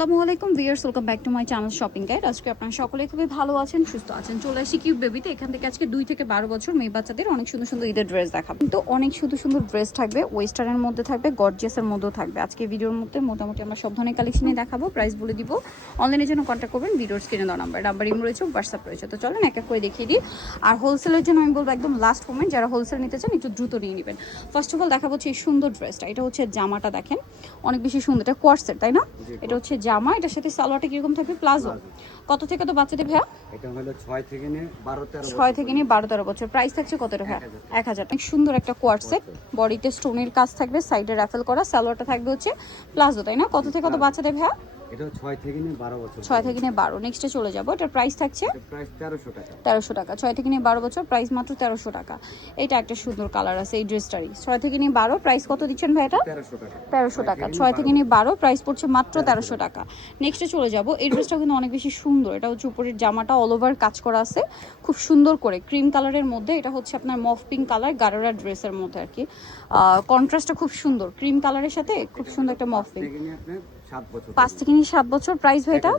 আসসালামু আলাইকুম viewers, welcome back to my channel shopping guide. আজকে আপনারা সকলে খুবই ভালো আছেন, সুস্থ আছেন। চলে আসি কিউট বেবিতে। এখান থেকে আজকে 2 থেকে 12 বছর মেয়ে বাচ্চাদের অনেক সুন্দর সুন্দর ঈদের ড্রেস দেখাবো। কিন্তু অনেক সুন্দর সুন্দর ড্রেস থাকবে, ওয়েস্টার্নের মধ্যে থাকবে, গর্জিয়াসের মধ্যেও থাকবে। আজকে ভিডিওর মধ্যে মোটামুটি আমরা সব ধরনের কালেকশনই দেখাবো, প্রাইস বলে দিব। অনলাইনের জন্য কন্ট্যাক্ট করবেন, ভিডিওর স্ক্রিনে দেওয়া নাম্বার ইম রয়েছে, হোয়াটসঅ্যাপ রয়েছে। তো চলেন এক এক করে দেখিয়ে দিই। আর হোলসেলের জন্য আমি বলবো একদম লাস্ট মোমেন্ট, যারা হোলসেল নিতে চান একটু দ্রুত নিয়ে নেবেন। ফার্স্ট অফ অল দেখাবো হচ্ছে এই সুন্দর ড্রেসটা। এটা হচ্ছে জামাটা, দেখেন অনেক বেশি সুন্দর। এটা কোয়ার্সের, তাই না? এটা হচ্ছে জামা, এটার সাথে সালোয়ারটা কিরকম থাকবে? প্লাজো। কত থেকে তো বাচ্চাদের ভাইয়া? এটা হলো 6 থেকে নিয়ে 12-13 বছর। প্রাইস থাকছে কত টাকা? 1000। অনেক সুন্দর একটা কোয়ার্সেট, বডিতে স্টোনের কাজ থাকবে, সাইডে রাফেল করা, সালোয়ারটা থাকবে হচ্ছে প্লাজো, তাই না? কত থেকে কত বাচ্চাদের ভাইয়া? এটা 6 থেকে নিয়ে 12 বছর। 6 থেকে নিয়ে 12। নেক্সটে চলে যাবো, এটার প্রাইস থাকছে প্রাইস 1300 টাকা। 1300 টাকা। 6 থেকে নিয়ে 12 বছর, প্রাইস মাত্র 1300 টাকা। এটা একটা সুন্দর কালার আছে এই ড্রেসটারই। 6 থেকে নিয়ে 12, প্রাইস কত দিচ্ছেন ভাই এটা? 1300 টাকা। 1300 টাকা। 6 থেকে নিয়ে 12, প্রাইস পড়ছে মাত্র 1300 টাকা। নেক্সটে চলে যাব, এই ড্রেসটা কিন্তু অনেক বেশি সুন্দর। এটা হচ্ছে উপরের জামাটা অল ওভার কাজ করা আছে খুব সুন্দর করে, ক্রিম কালারের মধ্যে। এটা হচ্ছে আপনার মফ পিঙ্ক কালার, গারারা ড্রেসের মধ্যে আর কি। কন্ট্রাস্টটা খুব সুন্দর, ক্রিম কালারের সাথে খুব সুন্দর একটা মফ পিঙ্ক। 5 থেকে নিয়ে 7 বছর, প্রাইস ভাই এটা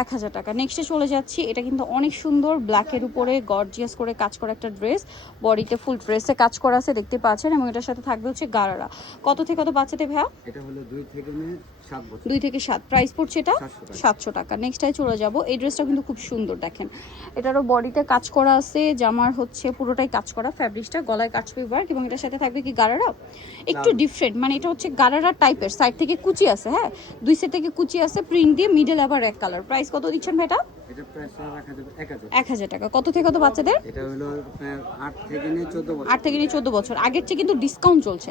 1000 টাকা। নেক্সটে চলে যাচ্ছি, এটা কিন্তু অনেক সুন্দর, ব্ল্যাকের উপরে গর্জিয়াস করে কাজ করা একটা ড্রেস, বডিতে ফুল ড্রেসে কাজ করা আছে দেখতে পাচ্ছেন, এবং এটার সাথে থাকবে হচ্ছে গারারা। কত থেকে কত বাচ্চাদের ভাইয়া? এটা হলো 2 থেকে নিয়ে 7 বছর। 2 থেকে 7, প্রাইস পড়ছে এটা 700 টাকা। নেক্সটটাই চলে যাব, এই ড্রেসটা কিন্তু খুব সুন্দর, দেখেন এটারও বডিতে কাজ করা আছে, জামার হচ্ছে পুরোটাই কাজ করা, ফ্যাব্রিকটা গলায় কাজ পেয়ে ওয়ার্ক, এবং এটার সাথে থাকবে কি গারারা, একটু ডিফারেন্ট, মানে এটা হচ্ছে গারারা টাইপের, সাইড থেকে কুচি আছে, হ্যাঁ 2 সাইড থেকে কুচি আছে, প্রিন্ট দিয়ে, মিডল আবার এক কালার। প্রাইস কত দিচ্ছেন ভাই এটা? এটা প্রাইস রাখা যাবে 1000। 1000 টাকা। কত থেকে কত বাচ্চাদের? এটা হলো আপনার 8 থেকে নিয়ে 14 বছর। 8 থেকে নিয়ে 14 বছর। আগের চেয়ে কিন্তু ডিসকাউন্ট চলছে,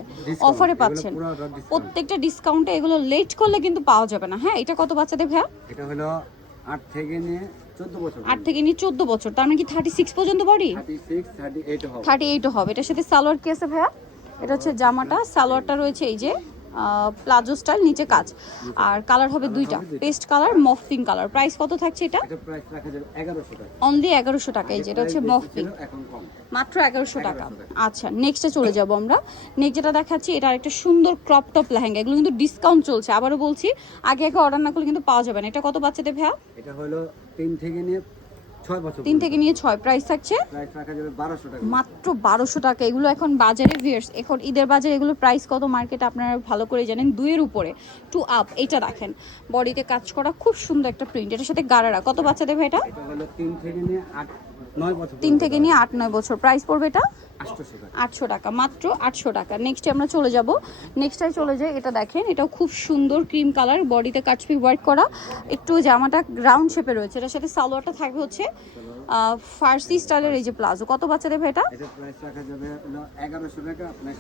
অফারে পাচ্ছেন প্রত্যেকটা ডিসকাউন্টে। এগুলো লেট করলে কিন্তু পাওয়া যাবে না। হ্যাঁ, এটা কত বাচ্চাদের ভাইয়া? এটা হলো 8 থেকে নিয়ে 14 বছর। 8 থেকে নিয়ে 14 বছর, তার মানে কি 36 পর্যন্ত বডি? 36 38 হবে। 38 হবে। এটার সাথে সালোয়ার কি আছে ভাইয়া? এটা হচ্ছে জামাটা, সালোয়ারটা রয়েছে এই যে প্লাজো স্টাইল, নিচে কাজ, আর কালার হবে দুইটা, paste colour, mauve pink colour. Price কত থাকছে এটা? এটা প্রাইস রাখা যাবে 1100 টাকা। অনলি 1100 টাকা। এই যে এটা হচ্ছে মফ পিঙ্ক, এখন কম, মাত্র 1100 টাকা। আচ্ছা, নেক্সটে চলে যাব আমরা। নেক্সট যেটা দেখাচ্ছি, এটা আরেকটা সুন্দর ক্রপ টপ লেহেঙ্গা। এগুলো কিন্তু ডিসকাউন্ট চলছে, আবারও বলছি, আগে অর্ডার না করলে কিন্তু পাওয়া যাবে না। এটা কত বাচ্চাদের ভাইয়া? এটা হলো 3 থেকে নিয়ে 6 বছর। 3 থেকে নিয়ে 6, প্রাইস থাকছে প্রাইস রাখা যাবে 1200 টাকা। মাত্র 1200 টাকা। এগুলো এখন বাজারে ভিউয়ার্স, এখন ঈদের বাজারে এগুলো প্রাইস কত মার্কেটে আপনারা ভালো করে জানেন, 2 এর উপরে, 2 আপ। এটা দেখেন বডিতে কাজ করা খুব সুন্দর একটা প্রিন্ট, এটার সাথে গারারা। কত বাচ্চাদের ভাই এটা? এটা হলো 3 থেকে নিয়ে 8 9 বছর। 3 থেকে নিয়ে 8-9 বছর। প্রাইস পড়বে এটা 800 টাকা। 800 টাকা, মাত্র 800 টাকা। নেক্সটে আমরা চলে যাব, নেক্সটটাই চলে যাই। এটা দেখেন, এটাও খুব সুন্দর ক্রিম কালার, বডিতে কাটপি ওয়ার্ক করা, একটু জামাটা রাউন্ড শেপে রয়েছে। এটার সাথে সালোয়ারটা থাকবে হচ্ছে ফার্সি স্টাইলের এই যে প্লাজো। কত বাচ্চাদের ভাই এটা? এটা প্রাইস রাখা যাবে হলো 1100 টাকা। আপনার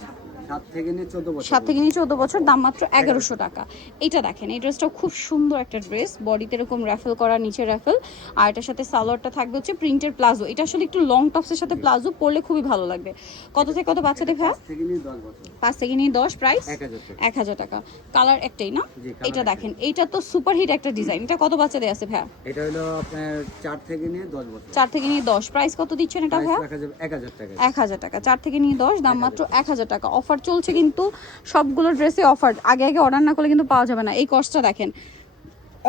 7 থেকে নিয়ে 14 বছর। 7 থেকে নিয়ে 14 বছর, দাম মাত্র 1100 টাকা। এটা দেখেন, এই ড্রেসটাও খুব সুন্দর একটা ড্রেস, বডিতে এরকম রাফেল করা, নিচে রাফেল, আর এটার সাথে সালোয়ারটা থাকবে হচ্ছে প্রিন্টের প্লাজো। এটা আসলে একটু লং টপসের সাথে প্লাজো পরলে খুবই ভালো লাগবে। কত থেকে কত বাচ্চাদের ভাই? 5 থেকে নিয়ে 10 বছর। 5 থেকে নিয়ে 10, প্রাইস 1000 1000 টাকা। টাকা। কালার একটাই না? এটা দেখেন, এটা তো সুপার হিট একটা ডিজাইন। এটা কত বাচ্চাদের আছে ভাইয়া? এটা হলো আপনার 4 থেকে নিয়ে 10 বছর। 4 থেকে নিয়ে 10, প্রাইস কত দিচ্ছেন এটা ভাইয়া? রাখা যাবে 1000 টাকা। 1000 টাকা। 4 থেকে নিয়ে 10, দাম মাত্র 1000 টাকা। অফার চলছে কিন্তু সবগুলো ড্রেসে অফার, আগে অর্ডার না করলে কিন্তু পাওয়া যাবে না। এই কস্টটা দেখেন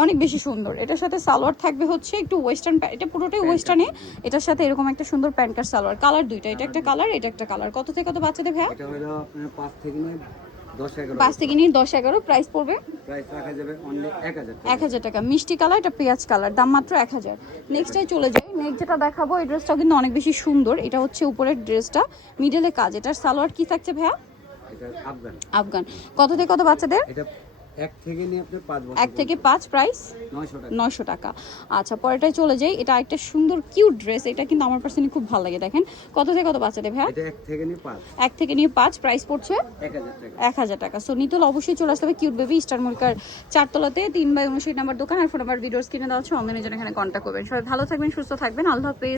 অনেক বেশি সুন্দর। এটার সাথে সালোয়ার থাকবে হচ্ছে একটু ওয়েস্টার্ন, এটা পুরোটাই ওয়েস্টার্নে। এটার সাথে এরকম একটা সুন্দর প্যান্ট কাট সালোয়ার, কালার দুইটা, এটা একটা কালার, এটা একটা কালার। কত থেকে কত বাচ্চাদের ভাইয়া? এটা হলো আপনার 5 থেকে নিয়ে 10 11। 5 থেকে নিয়ে 10 11, প্রাইস পড়বে প্রাইস রাখা যাবে অনলি 1000 টাকা। 1000 টাকা। মিষ্টি কালার, এটা পেঁয়াজ কালার, দাম মাত্র 1000। নেক্সটটাই চলে যাই। নেক্সট যেটা দেখাবো, এই ড্রেসটাও কিন্তু অনেক বেশি সুন্দর। এটা হচ্ছে উপরের ড্রেসটা, মিডলে কাজ। এটার সালোয়ার কি থাকছে ভাইয়া? এটা আফগান। আফগান। কত থেকে কত বাচ্চাদের? এটা 1 থেকে নিয়ে আপনি 5 বছর। 1 থেকে 5, প্রাইস 900 টাকা। 900 টাকা। আচ্ছা, পরেরটাই চলে যাই। এটা একটা সুন্দর কিউট ড্রেস, এটা কিন্তু আমার পার্সোনালি খুব ভালো লাগে। দেখেন কত থেকে কত বাচ্চাদের ভাইয়া? এটা 1 থেকে নিয়ে 5। 1 থেকে নিয়ে 5, প্রাইস পড়ছে 1000 টাকা। 1000 টাকা। সো নিতল অবশ্যই চলে আসতে হবে কিউট বেবি, স্টার মল্লিকার 4 তলাতে 3/59 নাম্বার দোকান, আর ফোন নাম্বার ভিডিওস কিনে দেওয়া হচ্ছে। অনলাইনে জন্য এখানে কন্ট্যাক্ট করবেন। সবাই ভালো থাকবেন, সুস্থ থাকবেন, আল্লাহ হাফেজ।